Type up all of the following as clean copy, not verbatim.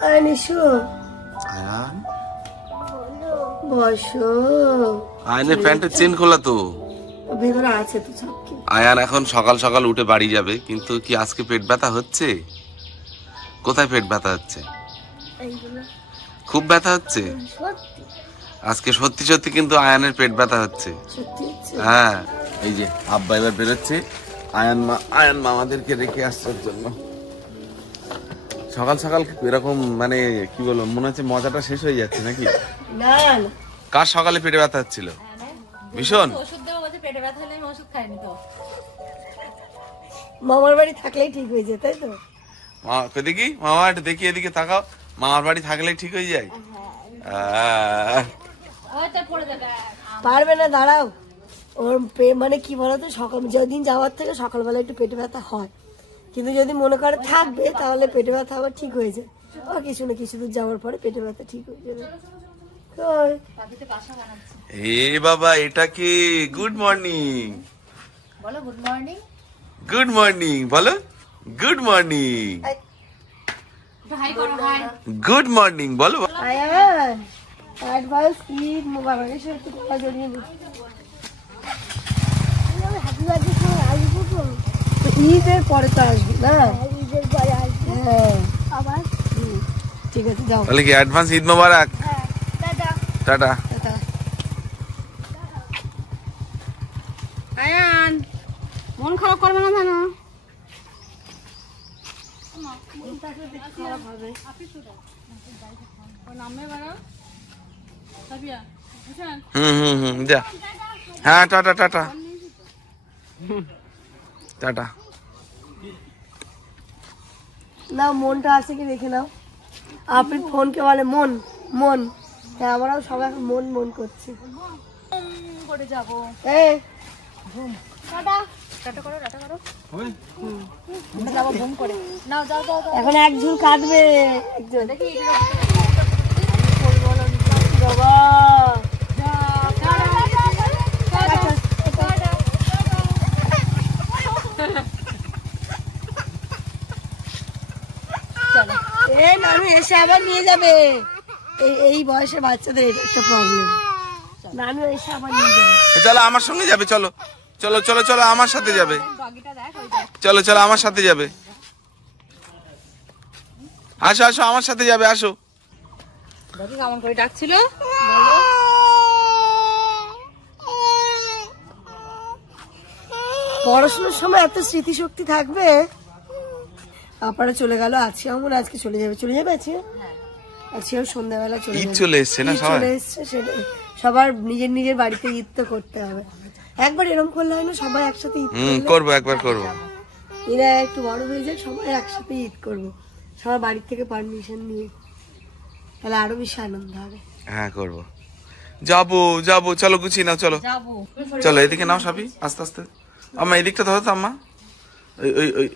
আনিশু আয়ান বসো। আয়নের প্যান্টের চেন খোলা তো ভেতরে আছে তো সব কি। আয়ান এখন সকাল সকাল উঠে বাড়ি যাবে, কিন্তু কি আজকে পেট ব্যথা হচ্ছে? কোথায় পেট ব্যথা হচ্ছে? খুব ব্যথা হচ্ছে আজকে, সত্যি সত্যি কিন্তু আয়ানের পেট ব্যথা হচ্ছে। হ্যাঁ, এই যে আব্বা এবার বেরোচ্ছে আয়ান মামাদেরকে রেখে আসছে জন্য। সকাল সকাল এরকম মানে কি বলবো, মনে হচ্ছে মজাটা শেষ হয়ে যাচ্ছে নাকি? না কার সকালে পেটে ব্যথা হচ্ছিল? ভীষণ ওষুধ দেবো বলছে, পেটে ব্যথা হলে আমি ওষুধ খাইনি তো। মামার বাড়ি থাকলেই ঠিক হয়ে যায়, তাই তো? দেখি মামা একটু দেখি, এদিকে তাকাও। মামার বাড়ি থাকলেই ঠিক হয়ে যায়? পারবে না, দাঁড়াও। ওর মানে কি বলতো, সকাল যেদিন যাওয়ার থেকে সকালবেলা একটু পেটে ব্যথা হয়, কিন্তু যদি মনে করে থাকবে তাহলে পেটে ব্যথা আবার ঠিক হয়ে যায়। ও কিছু না কিছু দূর যাওয়ার পরে পেটে ব্যথা ঠিক হয়ে যাবে। এ বাবা, এটা কি? গুড মর্নিং বলো, গুড মর্নিং। গুড মর্নিং বলো, গুড মর্নিং। হাই করো, হাই। গুড মর্নিং বলো। আয়ান অ্যাডভান্স ঈদ মোবারকের সাথে একটু কথা জড়িয়ে নি। ঈদের পরে তো আসবি না? ঈদের পরে আসবি। হ্যাঁ আবার ঠিক আছে, যাও। তাহলে কি অ্যাডভান্স ঈদ মোবারক। টাটা। আয়ান, মন খারাপ করবে না জানো? যা। হ্যাঁ, টাটা টাটা টাটা। না, মনটা আছে কি দেখে নাও। আপনি ফোনকে বলে মন মন। হ্যাঁ, আমরাও সবাই মন মন করছি। করে যাবো। এই টাটা টাটা করো, টাটা করো। যাবো ঘুম করে। নাও, যাও যাও যাও। এখন একজন কাটবে, একজন দেখি বাবা। এই নানু এসে আবার নিয়ে যাবে। এই বয়সের বাচ্চাদের এটা একটা প্রবলেম। নানু এসে আবার নিয়ে যাবে। চলো আমার সঙ্গে যাবে, চলো চলো চলো চলো আমার সাথে যাবে। চলো চলো আমার সাথে যাবে। আসো আসো আমার সাথে যাবে, আসো। দেখি কেমন করে ডাকছিল। পড়াশোনার সময় এত স্মৃতিশক্তি থাকবে। আপনারা চলে গেল, আছে আমার আজকে চলে যাবে আছে। আজকেও সন্ধ্যাবেলা চলে যাবে। চলে এসছে না সবাই? চলে এসছে, সবার নিজের নিজের বাড়িতে ঈদ তো করতে হবে। একবার এরকম করলে হয় না, সবাই একসাথে ঈদ করবো, একবার করবো। এরা একটু বড় হয়ে যায়, সবাই একসাথে ঈদ করবো, সবার বাড়ির থেকে পারমিশন নিয়ে, তাহলে আরো বেশি আনন্দ হবে। হ্যাঁ করবো, যাবো যাবো। চলো গুছিয়ে নাও, চলো চলো। এদিকে নাও সবই আস্তে আস্তে। আম্মা এই দিকটা ধরো তো, আম্মা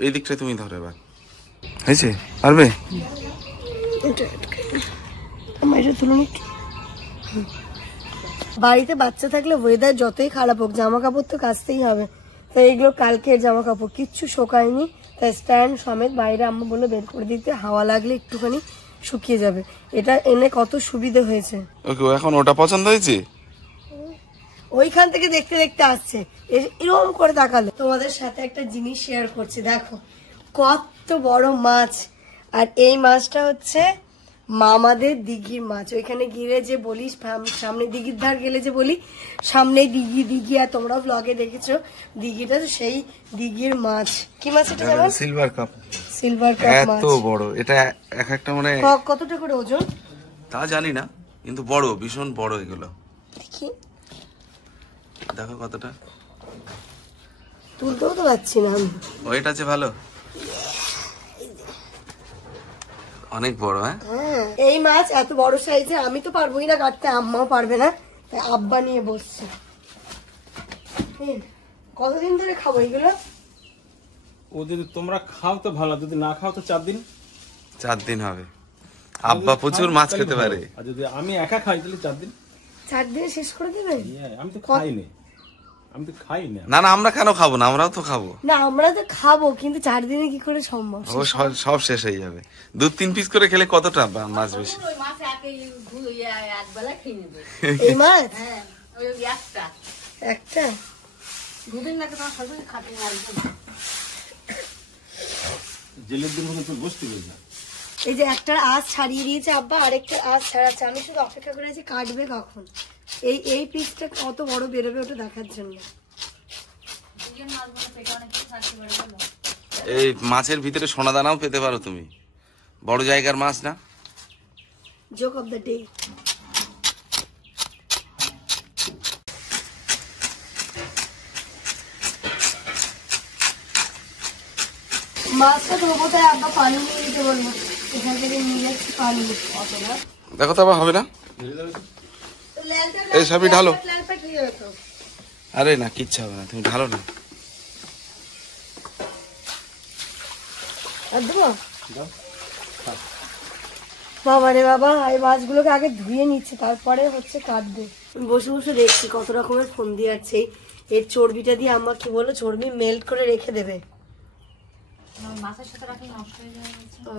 এই দিকটা তুমি ধরো। এবার হয়েছে, পারবে? বাড়িতে বাচ্চা থাকলে ওয়েদার যতই খারাপ হোক জামা কাপড় তো কাচতেই হবে। তো এইগুলো কালকের জামা কাপড় কিচ্ছু শোকায়নি, তাই স্ট্যান্ড সমেত বাইরে আম্মা বললো বের করে দিতে, হাওয়া লাগলে একটুখানি শুকিয়ে যাবে। এটা এনে কত সুবিধা হয়েছে। ওকে, এখন ওটা পছন্দ হয়েছে? ওইখান থেকে দেখতে দেখতে আসছে, এরকম করে তাকালো। তোমাদের সাথে একটা জিনিস শেয়ার করছি, দেখো কত বড় মাছ। আর এই মাছটা হচ্ছে মামাদের দিঘির মাছ। ওইখানে গিয়ে যে বলি, সামনে দিঘির ধার গেলে যে বলি সামনে দিঘি, আর তোমরা ব্লগে দেখেছো দিঘিটা, সেই দিঘির মাছ। কি মাছ এটা? যেমন সিলভার কাপ। সিলভার কাপ মাছ। এত বড় এটা, এক একটা মানে কতটা করে ওজন তা জানি না, কিন্তু বড়, ভীষণ বড় এগুলো। দেখি, দেখো কতটা। তুলতেও তো পারছি না আমি। ওয়েট আছে ভালো, অনেক বড়। হ্যাঁ, এই মাছ এত বড় সাইজে আমি তো পারবোই না কাটতে, আম্মাও পারবে না, তাই আব্বা নিয়ে বসছে। কতদিন ধরে খাবো এগুলো? ও যদি তোমরা খাও তো ভালো, যদি না খাও তো 4 দিন। 4 দিন হবে। আব্বা প্রচুর মাছ খেতে পারে। আর যদি আমি একা খাই তাহলে 4 দিন। 4 দিনে শেষ করে দেবে? আমি তো খাই না। আমি তো খাই না। না না, আমরা কেন খাবো না, আমরাও তো খাবো। না আমরা তো খাবো, কিন্তু 4 দিনে কি করে সম্ভব? ও সব শেষ হয়ে যাবে। 2-3 পিস করে খেলে কতটা মাছ বেশি? ওই মাছ একবেলা খেয়ে নেবে। এই মাছ হ্যাঁ, ওই একটা একটা দুদিন লাগে তোমার সবাই খাতে আসবে। জেলের দিন মতো তোর বসতে গেছে। এই যে একটা আঁশ ছাড়িয়ে দিয়েছে আব্বা, আরেকটা আঁশ ছাড়াচ্ছে। আমি শুধু অপেক্ষা করে আছি কাটবে কখন। এই পিসটা কত বড় বেরোবে ওটা দেখার জন্য। এই মাছের ভিতরে সোনা দানাও পেতে পারো তুমি, বড় জায়গার মাছ না। Joke of the day. মাছটা ধোবো, তাই আব্বা পানি নিয়ে দিতে বলবো। এখান থেকে নিয়ে যাচ্ছি পানি। দেখো তো আবার হবে না। এই সবই ঢালো। আরে না, কিচ্ছু হবে না, তুমি ঢালো না। আর দেবো বাবা রে বাবা, এই মাছগুলোকে আগে ধুয়ে নিচ্ছে, তারপরে হচ্ছে কাটবে। বসে বসে দেখছি কত রকমের ফোন দিয়ে আছে। এর চর্বিটা দিয়ে আম্মা কি বলো, চর্বি মেল্ট করে রেখে দেবে। মাছের সাথে রাখলে নষ্ট হয়ে যাবে। ও,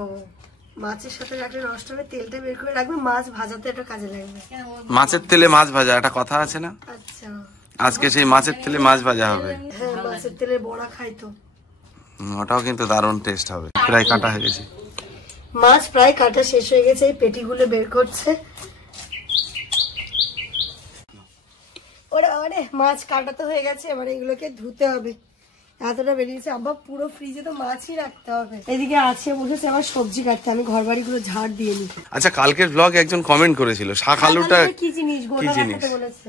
মাছের সাথে রাখলে নষ্ট হবে, তেলটা বের করে রাখবে, মাছ ভাজাতে এটা কাজে লাগবে। মাছের তেলে মাছ ভাজা, একটা কথা আছে না। আচ্ছা, আজকে সেই মাছের তেলে মাছ ভাজা হবে। হ্যাঁ মাছের তেলের বড়া খাই তো। ওটাও কিন্তু দারুণ টেস্ট হবে। প্রায় কাটা হয়ে গেছে মাছ, প্রায় কাটা শেষ হয়ে গেছে। এই পেটিগুলো বের করছে। ওরে ওরে, মাছ কাটা তো হয়ে গেছে, এবার এগুলোকে ধুতে হবে। এতটা বেরিয়েছে আব্বা, পুরো ফ্রিজে তো মাছই রাখতে হবে। এদিকে আছে বসেছে আমার সবজি কাটতে, আমি ঘর বাড়িগুলো ঝাড় দিয়ে নি। আচ্ছা, কালকের ব্লগে একজন কমেন্ট করেছিল শাক আলুটা কি জিনিস, কি গোটা জিনিস? রাখাতে বলেছে।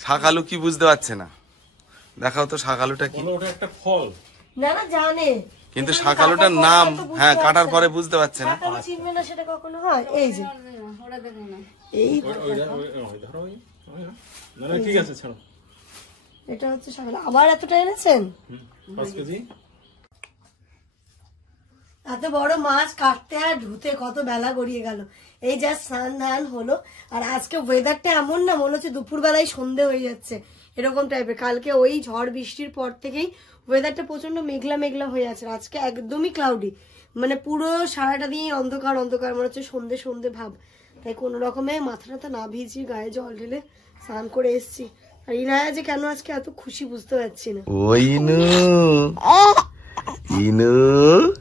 শাক আলু কি বুঝতে পারছে না, দেখাও তো শাক আলুটা কি। ওটা একটা ফল। না না জানে, কিন্তু শাক আলুটার নাম, হ্যাঁ, কাটার পরে বুঝতে পারছে না। শাক আলু চিনবে না সেটা কখনো হয়? এই যে ওরা দেখো না। এই ধরো না, ঠিক আছে, ছাড়ো। এটা হচ্ছে শাক আলু। আবার এতটা এনেছেন? 5 কেজি। এত বড় মাছ কাটতে আর ধুতে কত বেলা গড়িয়ে গেল। এই যা স্নান ধান হলো। আর আজকে ওয়েদারটা এমন না, মনে হচ্ছে দুপুর বেলায় সন্ধে হয়ে যাচ্ছে, এরকম টাইপের। কালকে ওই ঝড় বৃষ্টির পর থেকেই ওয়েদারটা প্রচন্ড মেঘলা মেঘলা হয়ে আছে। আজকে একদমই ক্লাউডি, মানে পুরো সারাটা দিয়ে অন্ধকার অন্ধকার, মনে হচ্ছে সন্ধে সন্ধে ভাব। তাই কোনো রকমে মাথাটা না ভিজিয়ে গায়ে জল ঢেলে স্নান করে এসছি। আর ইনায়া যে কেন আজকে এত খুশি বুঝতে পারছি না। ওই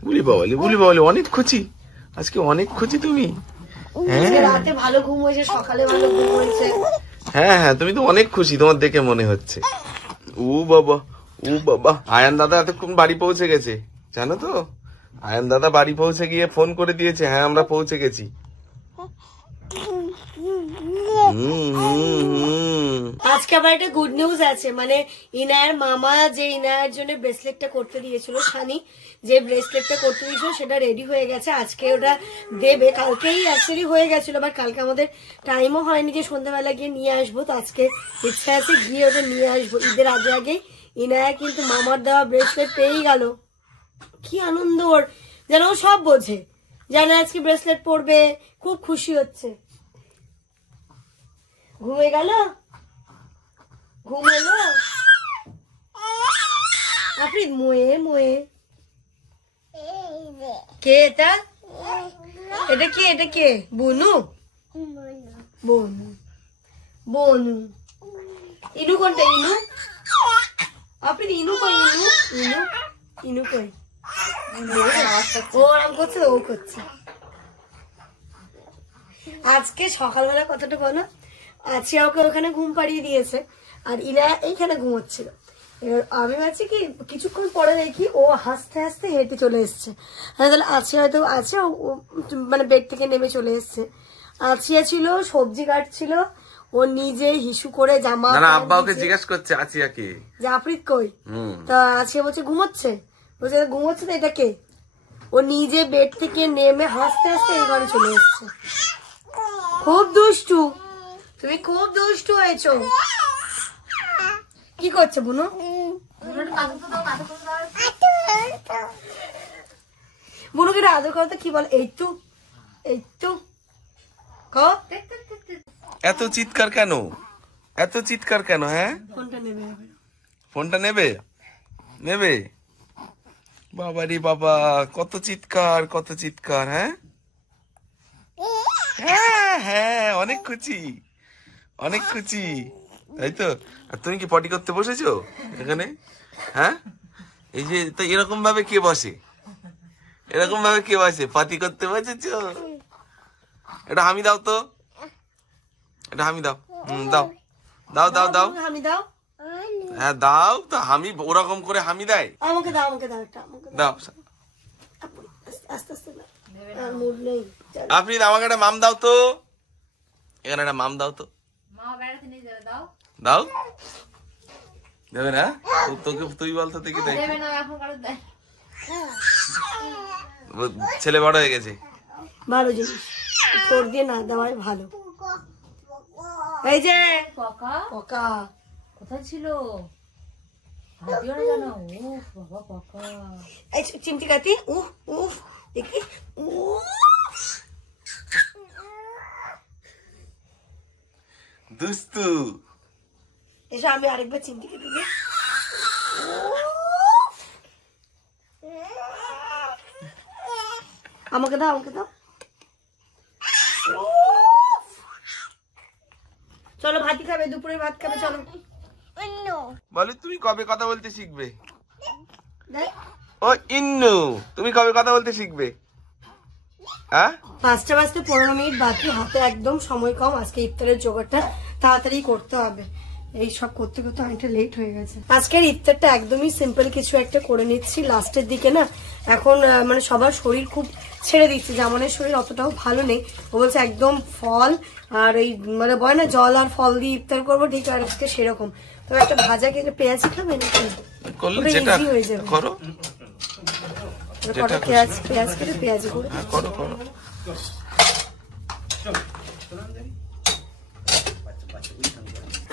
বলি বাবালি অনেক খুশি আজকে, অনেক খুশি তুমি। রাতে ভালো ঘুম হয়েছে, সকালে ভালো ঘুম হয়েছে। হ্যাঁ হ্যাঁ, তুমি তো অনেক খুশি, তোমার দেখে মনে হচ্ছে। ও বাবা, আয়ান দাদা এতক্ষণ বাড়ি পৌঁছে গেছে, জানো তো। আয়ান দাদা বাড়ি পৌঁছে গিয়ে ফোন করে দিয়েছে, হ্যাঁ আমরা পৌঁছে গেছি। আজকে আবার একটা গুড নিউজ আছে, মানে ইনায়ের মামা যে ইনায়ের জন্য ব্রেসলেটটা করতে দিয়েছিল, শানি যে ব্রেসলেটটা করতে দিয়েছিল সেটা রেডি হয়ে গেছে। আজকে ওটা দেবে, কালকেই অ্যাকচুয়ালি হয়ে গেছিল, বাট কালকে আমাদের টাইমও হয়নি যে সন্ধ্যাবেলা গিয়ে নিয়ে আসবো। তো আজকে ইচ্ছা আছে গিয়ে ওটা নিয়ে আসবো। ঈদের আগে আগে ইনায়া কিন্তু মামার দেওয়া ব্রেসলেট পেয়েই গেল। কি আনন্দ ওর, যেন ও সব বোঝে, জানে আজকে ব্রেসলেট পরবে, খুব খুশি হচ্ছে। ঘুমে গেল, ঘুম এলো। আপনি মোয়ে কে এটা? এটা কে? এটা কে? বনু বনু বনু। ইনু কোনটা? ইনু? আপনি ইনু কই? ইনু কই? ও আরাম করছে, ও করছে। আজকে সকালবেলা কতটা বলো, আছিয়া ওকে ওখানে ঘুম পাড়িয়ে দিয়েছে, আর ইনা এইখানে ঘুমোচ্ছিল। এবার আমি ভাবছি কি কিছুক্ষণ পরে দেখি ও হাসতে হাসতে হেঁটে চলে এসছে। তাহলে আছে হয়তো আছে, মানে বেড থেকে নেমে চলে এসছে। আছিয়া ছিল, সবজি কাটছিল, ও নিজে হিসু করে জামা। আব্বা ওকে জিজ্ঞেস করছে আছিয়া কে, জাফরিদ কই। তা আছিয়া বলছে ঘুমোচ্ছে, বলছে ঘুমোচ্ছে তো এটা কে। ও নিজে বেড থেকে নেমে হাসতে হাসতে এই ঘরে চলে এসছে। খুব দুষ্টু, তুমি খুব দুষ্টু হয়েছো। কি করছে বুনু? বুনুকে আদর করতে কি বল? এই তো এত চিৎকার কেন, এত চিৎকার কেন? হ্যাঁ, ফোনটা নেবে, ফোনটা নেবে নেবে? বাবা রে বাবা, কত চিৎকার কত চিৎকার। হ্যাঁ হ্যাঁ হ্যাঁ, অনেক খুশি অনেক খুশি, তাই তো? আর তুমি কি পটি করতে বসেছো এখানে? হ্যাঁ, এই যে তো এরকম ভাবে কে বসে? এরকম ভাবে কে বসে? পটি করতে বসেছো? এটা হামি দাও তো, এটা হামি দাও। দাও দাও দাও দাও, আমি দাও, হ্যাঁ দাও তো। হামি ওরকম করে হামি দেয়? আমাকে দাও, আমাকে দাও, একটা আমাকে দাও। আস্তে আস্তে দাও, আর মুড নেই। আপনি আমাকে একটা মাম দাও তো, এখানে একটা মাম দাও তো। মা বেড়াতে নিয়ে যাবে, দাও। দাও, দেবে না? তোকে তুই বলতো দেখি দেয়। দেবে না এখন, কারো দেয়। ছেলে বড় হয়ে গেছে। ভালো জিনিস, তোর দিয়ে না দেওয়াই ভালো। এই যে কাকা পকা, কোথায় ছিল? ভাবিও না জানো। উফ বাবা কাকা। এই চিমটি কাতি, উফ উফ দেখি, উফ দুস্তু। এসে আমি আরেকবার চিমটি কেটে দিই। আমাকে দাও, আমাকে দাও। চলো ভাতই খাবে, দুপুরে ভাত খাবে, চলো। বলো তুমি কবে কথা বলতে শিখবে? দেখ, ও ইন্নু, তুমি কবে কথা বলতে শিখবে? হ্যাঁ, 5:15 বাকি, হাতে একদম সময় কম। আজকে ইফতারের জোগাড়টা তাড়াতাড়ি করতে হবে। এই সব করতে করতে অনেকটা লেট হয়ে গেছে। আজকের ইফতারটা একদমই সিম্পল কিছু একটা করে নিচ্ছি। লাস্টের দিকে না এখন মানে সবার শরীর খুব ছেড়ে দিচ্ছে, জামানের শরীর অতটাও ভালো নেই। ও বলছে একদম ফল আর এই মানে বলে না জল আর ফল দিয়ে ইফতার করবো, ঠিক আর আজকে সেরকম। তবে একটা ভাজা কেটে পেঁয়াজি খাবে নাকি? করলে ওটা যেটা easy হয়ে যাবে। করো, কটা পেঁয়াজ কেটে পেঁয়াজি করে হ্যাঁ, করো করো।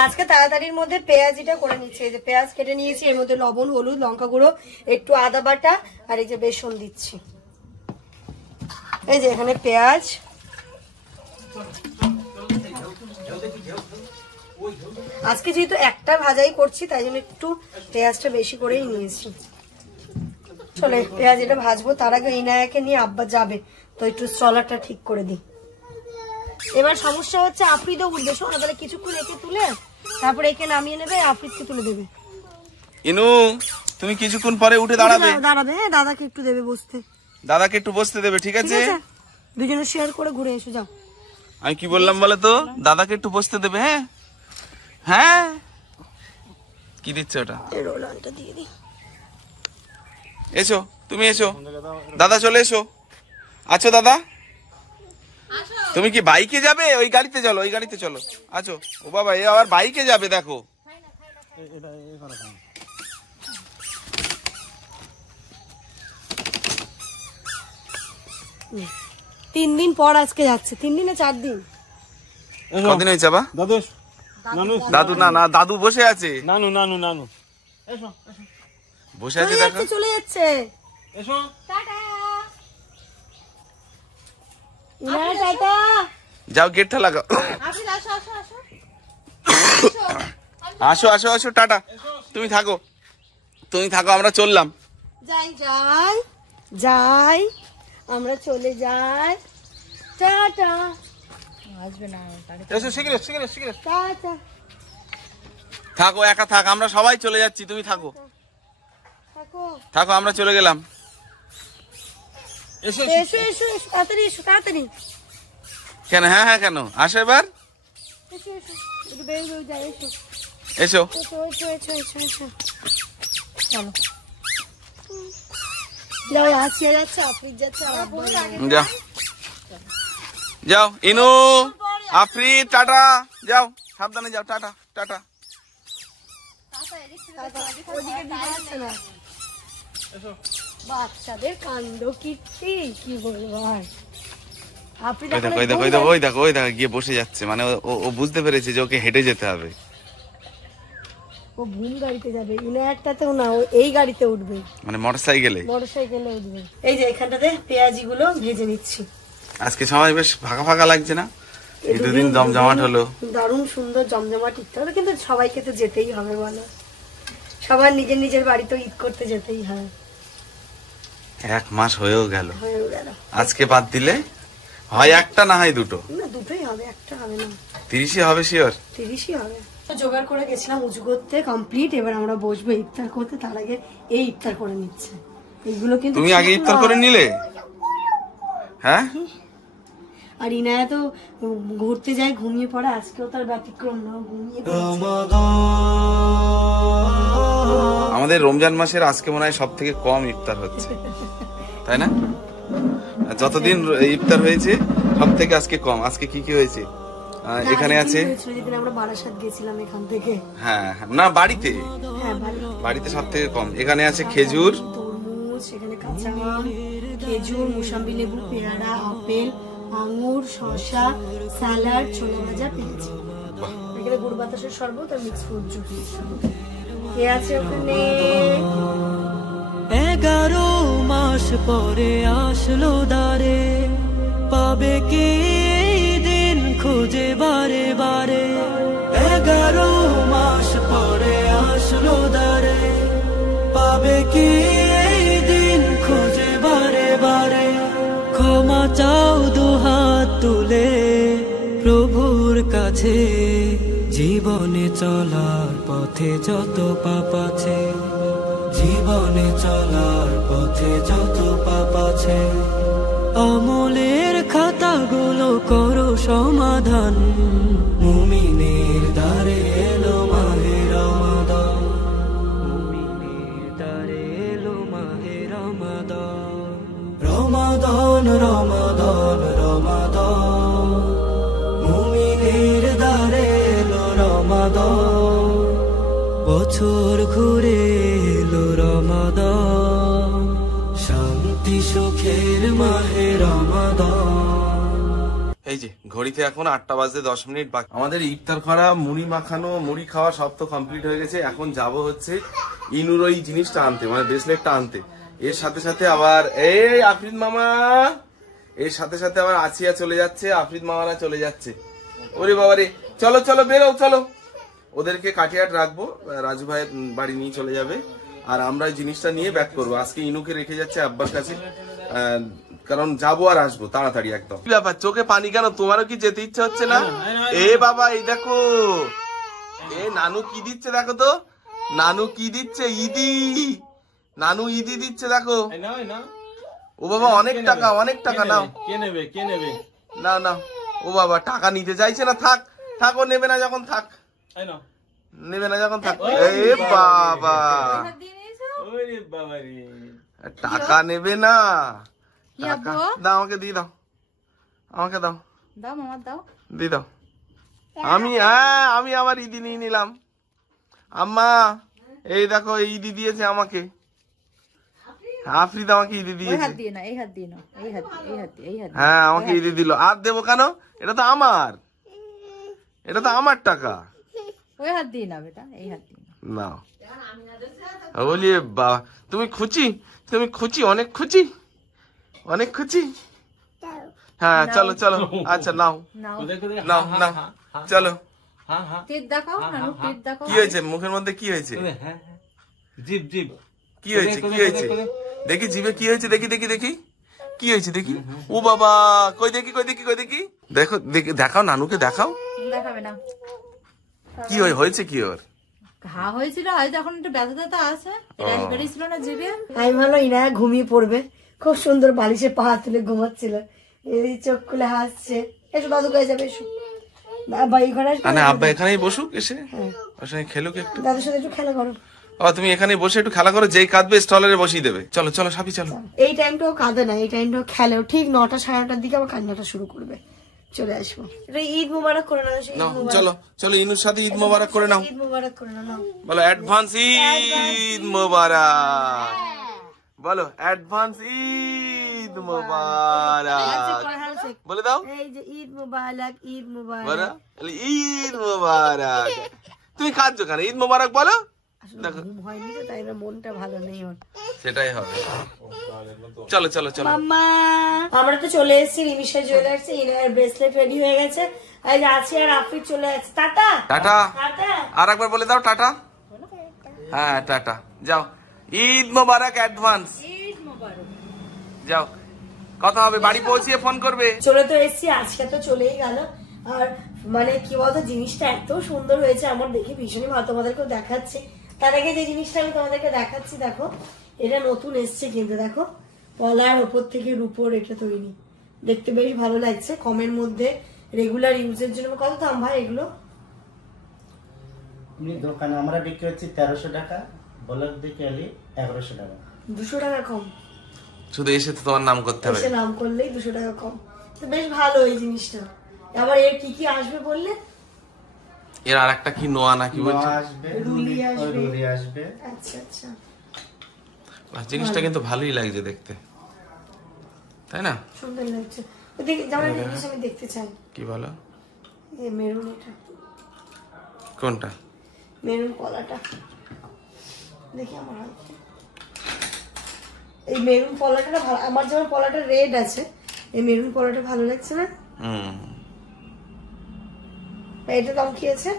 আজকে তাড়াতাড়ির মধ্যে পেঁয়াজিটা করে নিচ্ছি। এই যে পেঁয়াজ কেটে নিয়েছি, এর মধ্যে লবণ, হলুদ, লঙ্কা গুঁড়ো, একটু আদা বাটা আর এই যে বেসন দিচ্ছি। এই যে এখানে পেঁয়াজ, আজকে যেহেতু একটা ভাজাই করছি তাই জন্য একটু পেঁয়াজটা বেশি করেই নিয়েছি। চলে পেঁয়াজ এটা ভাজবো, তার আগে ইনায়াকে নিয়ে আব্বা যাবে, তো একটু স্ট্রলারটা ঠিক করে দিই। এবার সমস্যা হচ্ছে আফ্রিদও উঠবে, শোনা তাহলে কিছুক্ষণ একে তুলে তারপরে একে নামিয়ে নেবে, আফ্রিদকে তুলে দেবে। ইনু, তুমি কিছুক্ষণ পরে উঠে দাঁড়াবে। দাঁড়াবে, হ্যাঁ দাদাকে একটু দেবে বসতে, দাদাকে একটু বসতে দেবে, ঠিক ঠিক আছে? আছে? দুজনে শেয়ার করে ঘুরে এসো, যাও। আমি কি বললাম বলে তো, দাদাকে একটু বসতে দেবে। হ্যাঁ হ্যাঁ, কি দিচ্ছে ওটা? এই রোলানটা দিয়ে দিই। এসো, তুমি এসো, দাদা চলে এসো। আছো দাদা? তুমি কি বাইকে যাবে? ওই গাড়িতে চলো, ওই গাড়িতে চলো। আছো। ও বাবা, এ আবার বাইকে যাবে, দেখো। তিন দিন পর আজকে যাচ্ছে, 3 দিনে 4 দিন। কদিন হয়েছে বা? দাদু এসো। নানু দাদু না না, দাদু বসে আছে। নানু নানু নানু এসো এসো বসে আছে, চলে দেখো। যাচ্ছে, চলে যাচ্ছে। এসো। টাটা। ইনায়া টাটা। যাও, গেটটা লাগাও। আসো আসো আসো আসো। আসো আসো আসো, টাটা। তুমি থাকো, তুমি থাকো, আমরা চললাম। যাই যাই যাই, আমরা চলে যাই। টাটা আসবে না তাহলে। এসো, শিগগির শিগগির শিগগির। টাটা। থাকো, একা থাক, আমরা সবাই চলে যাচ্ছি, তুমি থাকো। থাকো। থাকো, আমরা চলে গেলাম। এসো এসো এসো এসো, তাড়াতাড়ি এসো, তাড়াতাড়ি কেন? হ্যাঁ হ্যাঁ, কেন? আসো এবার, এসো এসো, একটু বেরো বেরো যাই, এসো এসো। এসো এসো এসো এসো এসো। চলো যাও, আসিয়া যাচ্ছে, আফ্রিদ যাচ্ছে, আর আব্বা যাবে। যাও যাও, ইনু, আফ্রিদ, টাটা। যাও, সাবধানে যাও, টাটা টাটা। ওদিকে দিতে যাচ্ছে না। বাচ্চাদের কাণ্ড কীর্তি কি বলবো আর। আফ্রিদ ওই এখন দেখো, ওই দেখো, ওই দেখো, ওই দেখো, ওই দেখো, গিয়ে বসে যাচ্ছে। মানে ও বুঝতে পেরেছে যে ওকে হেঁটে যেতে হবে। ও ভুল গাড়িতে যাবে, ইনায়ারটাতেও না, ও এই গাড়িতে উঠবে, মানে মোটর সাইকেলে। মোটরসাইকেলে উঠবে। এই যে এখানটাতে পেঁয়াজি গুলো ভেজে নিচ্ছি। আজকে সময় বেশ ফাঁকা ফাঁকা লাগছে না? এই দুদিন জমজমাট হলো। দারুণ সুন্দর জমজমাট ইফতার, কিন্তু সবাইকে তো যেতেই হবে বলো। সবার নিজের নিজের বাড়িতে ঈদ করতে যেতেই হয়। 1 মাস হয়েও গেল। হয়েও গেল। আজকে বাদ দিলে হয় একটা না হয় দুটো। না, দুটোই হবে, একটা হবে না। 30ই হবে শিওর। 30ই হবে। তো জোগাড় করে গেছিলাম উজু করতে, কমপ্লিট। এবার আমরা বসবো ইফতার করতে, তার আগে এই ইফতার করে নিচ্ছে। এইগুলো কিন্তু তুমি আগে ইফতার করে নিলে? হ্যাঁ। আর ইনায়া তো ঘুরতে যায়, ঘুমিয়ে পড়ে। আজকেও তার ব্যতিক্রম না, ঘুমিয়ে আমাদের রমজান মাসের আজকে মনে হয় সব থেকে কম ইফতার হচ্ছে, তাই না? যতদিন ইফতার হয়েছে সব থেকে আজকে কম। আজকে কি কি হয়েছে এখানে আছে? যেদিন আমরা বারাসাত গেছিলাম এখান থেকে। হ্যাঁ না, বাড়িতে। হ্যাঁ, বাড়িতে সব থেকে কম। এখানে আছে খেজুর, তরমুজ, এখানে কাঁচা আম, খেজুর, মুসাম্বি লেবু, পেয়ারা, আপেল, আঙ্গুর, শসা, স্যালাড, ছোলা ভাজা, পেঁয়াজ। এখানে গুড় বাতাসের শরবত আর মিক্স ফ্রুট জুস। কে আছে ওখানে? 11 মাস পরে আসলো দারে, পাবে কি দিন খুঁজে বারে বারে। 11 মাস পরে আসলো দারে, পাবে কি দিন খুঁজে বারে বারে। ক্ষমা চাও দুহাত তুলে প্রভুর কাছে, জীবনে চলার পথে যত পাপ আছে, জীবনে চলার পথে যত পাপ আছে। আমলের খাতাগুলো করো সমাধান, মুমিনের দ্বারে এলো মাহে রমাদান, মুমিনের দ্বারে এলো মাহে রমাদান। রমাদান রমাদান রমাদান, মুমিনের দ্বারে এলো রমাদান। বছর ঘুরে এলো রমাদান, শান্তি সুখের মাহে রমাদান। এই যে ঘড়িতে এখন 8টা বাজতে 10 মিনিট বাকি। আমাদের ইফতার করা, মুড়ি মাখানো, মুড়ি খাওয়া সব তো কমপ্লিট হয়ে গেছে। এখন যাব হচ্ছে ইনুর ওই জিনিসটা আনতে, মানে ব্রেসলেটটা আনতে। এর সাথে সাথে আবার এই আফরিদ মামা, এর সাথে সাথে আবার আসিয়া চলে যাচ্ছে, আফরিদ মামারা চলে যাচ্ছে। ওরে বাবারে, চলো চলো বেরো চলো। ওদেরকে কাটিয়াট রাখবো, রাজু ভাই বাড়ি নিয়ে চলে যাবে, আর আমরা এই জিনিসটা নিয়ে ব্যাক করবো। আজকে ইনুকে রেখে যাচ্ছে আব্বার কাছে, কারণ যাবো আর আসবো তাড়াতাড়ি একদম। কি ব্যাপার, চোখে পানি কেন? তোমারও কি যেতে ইচ্ছে হচ্ছে না? এ বাবা, এই দেখো এ নানু কি দিচ্ছে, দেখো তো নানু কি দিচ্ছে। ইদি, নানু ইদি দিচ্ছে, দেখো। ও বাবা, অনেক টাকা, অনেক টাকা। নাও। কে নেবে, কে নেবে? না না, ও বাবা টাকা নিতে চাইছে না। থাক থাক, ও নেবে না যখন, থাক। নেবে না যখন, থাক। এ বাবা, টাকা নেবে না। টাকা দাও, আমাকে দিয়ে দাও, আমাকে দাও, দাও মামা, দাও, দিয়ে দাও। আমি আমার ইদি নিয়ে নিলাম। আম্মা এই দেখো, ইদি দিয়েছে আমাকে। আফরিদ আমাকে ইদি দিয়েছে। হ্যাঁ, আমাকে ইদি দিল। আর দেবো কেন? এটা তো আমার, এটা তো আমার টাকা। ওই হাত দিয়ে না বেটা, এই হাত দিয়ে না। বলি বাবা, তুমি খুচি, তুমি খুচি, অনেক খুচি, অনেক খুচি। হ্যাঁ চলো চলো, আচ্ছা নাও নাও নাও, চলো। কি হয়েছে মুখের মধ্যে? কি হয়েছে? জিভ জিভ কি হয়েছে? কি হয়েছে? দেখি জিভে কি হয়েছে, দেখি দেখি দেখি কি হয়েছে দেখি। ও বাবা, কই দেখি, কই দেখি, কই দেখি। দেখো, দেখাও, নানুকে দেখাও। দেখাবে না। কি হয়েছে? কি ওর ঘা হয়েছিল, হয়তো এখন একটু ব্যথা ব্যথা আছে, বেরিয়েছিল না জিভে। আমি ভালো ইনায়া ঘুমিয়ে পড়বে, খুব সুন্দর বালিশে পা তুলে ঘুমাচ্ছিল, এই চোখ খুলে হাসছে। এসো দাদু কাছে যাবে, এসো। আব্বা এখানেই বসুক, এসে ওর সঙ্গে খেলুক একটু, দাদুর সাথে একটু খেলা করো। তুমি এখানে বসে একটু খেলা করো, যেই কাঁদবে স্টলারে বসিয়ে দেবে। চলো চলো সাপি, চলো। এই টাইমটাও কাঁদে না, এই টাইমটাও খেলেও। ঠিক 9টা সাড়ে 9টার দিকে আবার কান্নাটা শুরু করবে। চলে আসবো। এটা ঈদ মোবারক করে নাও। চলো চলো, ইনুর সাথে ঈদ মোবারক করে নাও। ঈদ মোবারক করে নাও, বলো অ্যাডভান্স ঈদ মোবারক, বলো অ্যাডভান্স ঈদ মোবারক বলে দাও। এই যে ঈদ মোবারক, ঈদ মোবারক, বলো ঈদ মোবারক। তুমি কাঁদছো কেন? ঈদ মোবারক বলো। হয়নি তো, তাই মনটা ভালো নেই ওর। সেটাই হবে। চলো চলো চলো। মাম্মা, আমরা তো চলে এসেছি নিমিষা জুয়েলার্সে। ইনার ব্রেসলেট রেডি হয়ে গেছে। আজ আছি আর আফরিদ চলে যাচ্ছে। Tata tata. আর একবার বলে দাও টাটা। হ্যাঁ টাটা, যাও। ঈদ মোবারক অ্যাডভান্স। ঈদ মোবারক। যাও, কথা হবে, বাড়ি পৌঁছিয়ে ফোন করবে। চলে তো এসছি, আজকে তো চলেই গেল। আর মানে কি বলতো, জিনিসটা এত সুন্দর হয়েছে, আমার দেখে ভীষণই ভালো, তোমাদেরকেও দেখাচ্ছি। তার আগে যে জিনিসটা আমি তোমাদেরকে দেখাচ্ছি, দেখো এটা নতুন এসছে কিন্তু, দেখো পলার ওপর থেকে রূপোর এটা তৈরি, দেখতে বেশ ভালো লাগছে, কমের মধ্যে, রেগুলার ইউজের জন্য। কত দাম ভাই এগুলো? দোকানে আমরা বিক্রি হচ্ছে 1300 টাকা, ব্লক দিকে এলে 1100 টাকা। 200 টাকা কম, শুধু এসে তো তোমার নাম করতে হবে। এসে নাম করলেই 200 টাকা কম, তো বেশ ভালো এই জিনিসটা। আবার এর কি কি আসবে বললে? এর আর একটা কি নোয়া না কি বলছে, আসবে, রুলি আসবে। রুলি আসবে। আচ্ছা আচ্ছা, জিনিসটা কিন্তু ভালোই লাগছে দেখতে, তাই না? সুন্দর লাগছে। দেখি যেমন একটা জিনিস আমি দেখতে চাই। কি বলো? এই মেরুন, এটা কোনটা? মেরুন পলাটা দেখি আমার হাতে। এই মেরুন পলাটা ভালো, আমার যেমন পলাটা রেড আছে, এই মেরুন পলাটা ভালো লাগছে না? এটা দাম কি আছে?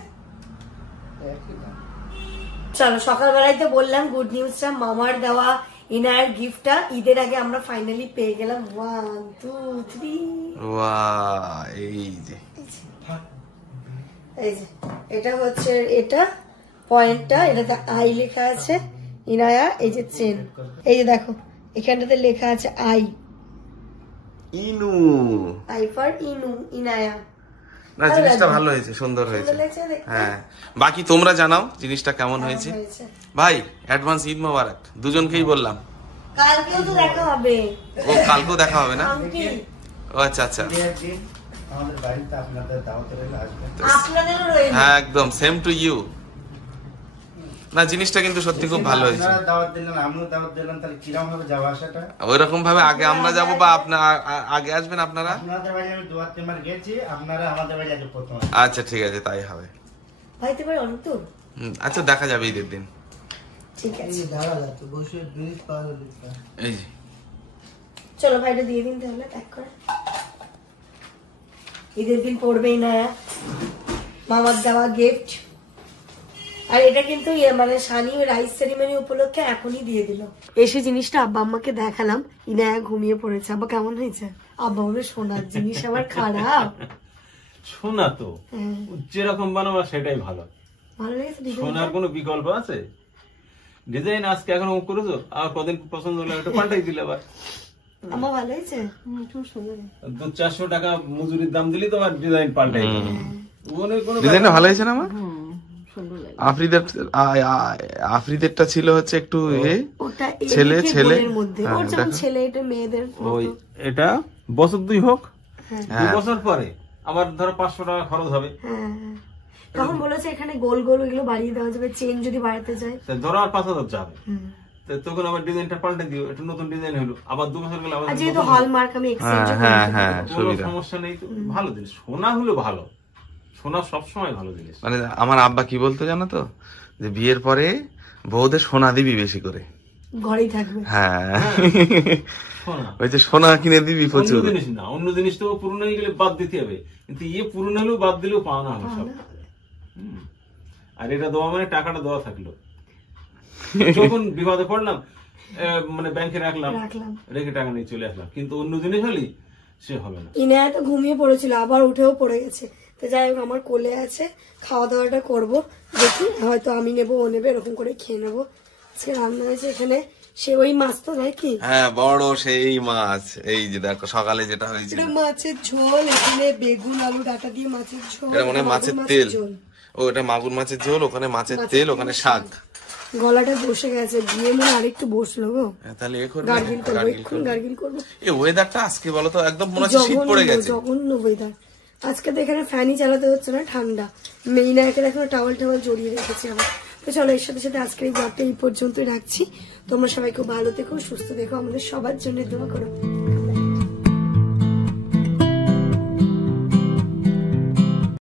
চলো, সকালবেলায় তো বললাম গুড নিউজটা, মামার দেওয়া ইনায়ের গিফটটা ঈদের আগে আমরা ফাইনালি পেয়ে গেলাম। 1 2 3, ওয়াও, এই যে এই যে এটা হচ্ছে, এটা পয়েন্টটা, এটাতে আই লেখা আছে ইনায়া। এই যে চেন, এই যে দেখো এখানটাতে লেখা আছে আই, ইনু, আই ফর ইনু, ইনায়া। না জিনিসটা ভালো হয়েছে, সুন্দর হয়েছে। সুন্দর লাগছে দেখতে। হ্যাঁ, বাকি তোমরা জানাও জিনিসটা কেমন হয়েছে। হয়েছে। ভাই অ্যাডভান্স ঈদ মোবারক, দুজনকেই বললাম। কালকেও তো দেখা হবে। ও কালকেও দেখা হবে না? আংটি ও আচ্ছা আচ্ছা, একদিন আমাদের বাড়িতে আপনাদের দাওয়াতে রইল, আসবেন। আপনাদেরও রইল। হ্যাঁ একদম সেম টু ইউ। না জিনিসটা কিন্তু সত্যি খুব ভালো হয়েছে। আপনারা দাওয়াত দিলেন, আমিও দাওয়াত দিলাম, তাহলে কিরকম হবে যাওয়া আসাটা? ওইরকম ভাবে আগে আমরা যাব বা আপনার আগে আসবেন আপনারা? আপনাদের বাড়ি আমি 2-3 বার গেছি, আপনারা আমাদের বাড়ি আগে প্রথম। আচ্ছা ঠিক আছে, তাই হবে। ভাই তো ভাই অনেক দূর। আচ্ছা দেখা যাবে ঈদের দিন। ঠিক আছে, এই যে চলো ভাইটা দিয়ে দিন তাহলে প্যাক করে। ঈদের দিন পড়বেই না মামার দেওয়া গিফট। আর এটা কিন্তু মানে সানি রাইস সেরিমনি উপলক্ষে এখনই দিয়ে দিল। এসে জিনিসটা আব্বা আম্মাকে দেখালাম, ইনায়া ঘুমিয়ে পড়েছে। আব্বা কেমন হয়েছে? আব্বা বলে সোনার জিনিস আবার খারাপ? সোনা তো যেরকম বানাবা সেটাই ভালো। ভালো লেগেছে ডিজাইনটা? সোনার কোনো বিকল্প আছে? ডিজাইন আজকে এখন করেছো, আর কদিন পছন্দ হলে একটু পাল্টাই দিলে আবার। আমার ভালো হয়েছে, খুব সুন্দর। 200-400 টাকা মজুরির দাম দিলি তোমার ডিজাইন পাল্টাই দিবে। ডিজাইনটা ভালো হয়েছে না মা? আফ্রিদেরটা ছিল হচ্ছে একটু ওটা ছেলে ছেলে মধ্যে, ওর যেমন ছেলে, এটা মেয়েদের। ওই এটা বছর 2 হোক, 2 হ্যাঁ। বছর পরে আবার ধরো 500 টাকা খরচ হবে। হ্যাঁ, তখন বলেছে এখানে গোল গোল ওইগুলো বাড়িয়ে দেওয়া যাবে, চেন যদি বাড়াতে যায়। ধরো আর 5000 যাবে, তখন আবার ডিজাইনটা পাল্টে দিও, একটা নতুন ডিজাইন হলো, আবার 2 বছর গেলে আবার যেহেতু হলমার্ক আমি এক্সচেঞ্জ কোনো সমস্যা নেই তো। ভালো জিনিস, সোনা হলো ভালো, সোনা সবসময় ভালো জিনিস। মানে আমার আব্বা কি বলতো জানো তো, যে বিয়ের পরে বউদের সোনা দিবি বেশি করে, ঘরেই থাকবে। হ্যাঁ সোনা ওই যে সোনা কিনে দিবি প্রচুর। অন্য জিনিস না, অন্য জিনিস তো পুরনো হয়ে গেলে বাদ দিতে হবে, কিন্তু পুরনো হলেও বাদ দিলেও পাওনা হবে সব। আর এটা দেওয়া মানে টাকাটা দেওয়া থাকলো, যখন বিপদে পড়লাম মানে ব্যাংকে রাখলাম, রেখে টাকা নিয়ে চলে আসলাম, কিন্তু অন্য জিনিস হলে সে হবে না। ইনায়া তো ঘুমিয়ে পড়েছিল, আবার উঠেও পড়ে গেছে। তো যাই হোক, আমার কোলে আছে, খাওয়া দাওয়াটা করবো, দেখি হয়তো আমি নেবো, ও নেবে, এরকম করে খেয়ে নেবো। আজকে রান্না হয়েছে এখানে সে ওই মাছ তো নাকি, হ্যাঁ বড় সেই মাছ। এই যে দেখো সকালে যেটা হয়েছিল, এটা মাছের ঝোল, এখানে বেগুন আলু ডাটা দিয়ে মাছের ঝোল, এটা মনে হয় মাছের তেল। ও এটা মাগুর মাছের ঝোল, ওখানে মাছের তেল, ওখানে শাক। গলাটা বসে গেছে, দিয়ে মনে আরেকটু বসলো গো। তাহলে এ করবে, গার্গিল করবো, এক্ষুন গার্গিল করবো। এই ওয়েদারটা আজকে বলো তো একদম মনে হচ্ছে শীত পড়ে গেছে। জঘন্য ওয়েদার আজকে। তো এখানে ফ্যানই চালাতে হচ্ছে না, ঠান্ডা। মেইনাকে এখন টাওয়াল জড়িয়ে রেখেছি আবার। তো চলো, এর সাথে সাথে আজকের এই ব্লগটা এই পর্যন্তই রাখছি। তোমরা সবাই খুব ভালো থেকো, সুস্থ থেকো, আমাদের সবার জন্য দোয়া করো।